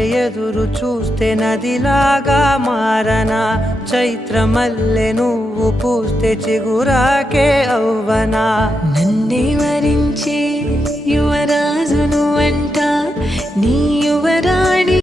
ఎదురు చూస్తే నదిలాగా మారనా, చైత్రమల్లె నువ్వు పూస్తే చిగురాకే అవ్వనా. నన్నే వరించే యువరాజును అంట నీ యువరాణి